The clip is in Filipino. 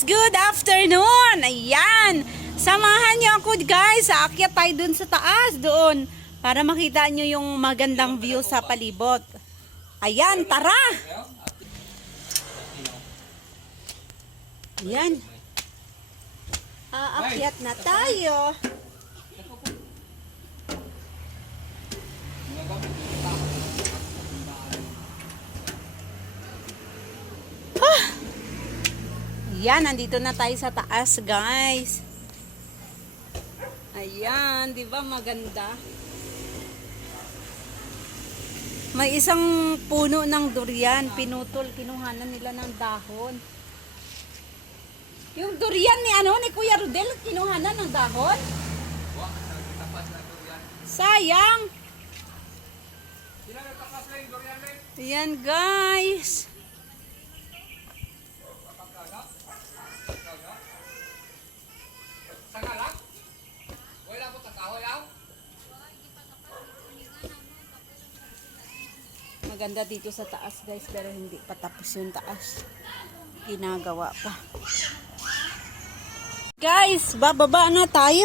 Good afternoon! Ayan! Samahan niyo ako guys! Aakyat tayo dun sa taas doon para makita niyo yung magandang view sa palibot. Ayan, tara! Ayan. Aakyat na tayo. Ayan, nandito na tayo sa taas, guys. Ayan, di ba maganda? May isang puno ng durian, pinutol, kinuhanan nila ng dahon. Yung durian ni ano, ni Kuya Rodel, kinuhanan ng dahon? Sayang. Ayan, guys. Maganda dito sa taas guys pero hindi pa tapos yung taas. Ginagawa pa. Guys, bababa na tayo.